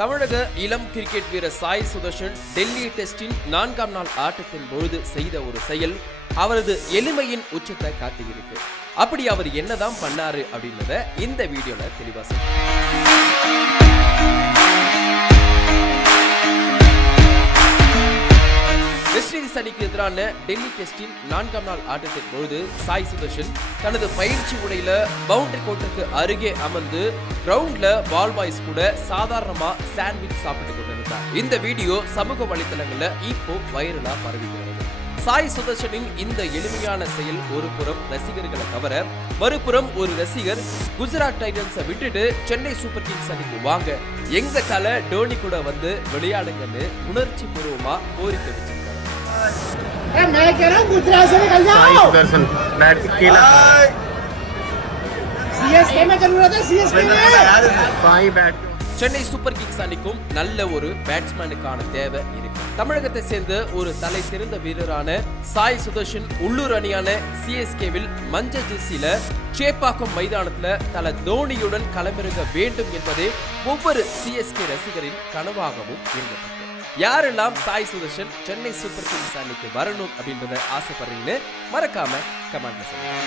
தமிழக இளம் கிரிக்கெட் வீரர் சாய் சுதர்ஷன் டெல்லி டெஸ்டின் 4ஆம் நாள் ஆட்டத்தின் பொழுது செய்த ஒரு செயல் அவரது எளிமையின் உச்சத்தை காட்டியிருக்கு. அப்படி அவர் என்னதான் பண்ணாரு அப்படின்றத இந்த வீடியோல தெளிவா வெஸ்ட் இண்டீஸ் அணிக்கு எதிரான டெல்லி டெஸ்டின் 4ஆம் நாள் ஆட்டத்தின் பொழுது சாய் சுதர்ஷன் தனது பயிற்சி உடையில பவுண்டரி கோட்டுக்கு அருகே அமர்ந்து கிரவுண்ட்ல பால் பாய்ஸ் கூட சாதாரணமா சாண்ட்விச் சாப்பிட்டு கொண்டிருந்தார். இந்த வீடியோ சமூக வலைதளங்கள்ல இப்போ வைரலா பரவிகிறது. சாய் சுதர்ஷனின் இந்த எளிமையான செயல் ஒரு புறம் ரசிகர்களை கவர, மறுபுறம் ஒரு ரசிகர் குஜராத் டைட்டன்ஸை விட்டுட்டு சென்னை சூப்பர் கிங்ஸ் அணிக்கு வாங்க, எங்க தல டோனி கூட வந்து விளையாடுங்கன்னு உணர்ச்சி பூர்வமா கோரிக்கை வச்சிருக்காரு. मैं कह रहा हूँ गुजरात से निकल जाओ। दर्शन बैट खेला सीएसके में जरूरत है, सीएसके में Sai bat Chennai super Kings அணிக்கும் நல்ல ஒரு பேட்ஸ்மேனுக்கான தேவை இருக்கு. தமிழகத்தை சேர்ந்த ஒரு தலை சிறந்த வீரரான சாய் சுதர்ஷன் உள்ளூர் அணியான சிஎஸ்கேவில் மஞ்சள் ஜெர்சியில சேப்பாக்கம் மைதானத்துல தல தோனியுடன் களமிறங்க வேண்டும் என்பதே ஒவ்வொரு சிஎஸ்கே ரசிகரின் கனவாகவும் இருந்தது. யாரெல்லாம் சாய் சுதர்ஷன் சென்னை சூப்பர் கிங்ஸ் அணிக்கு வரணும் அப்படின்றத ஆசைப்படுறீங்கன்னு மறக்காம கமெண்ட்ல சொல்லுங்க.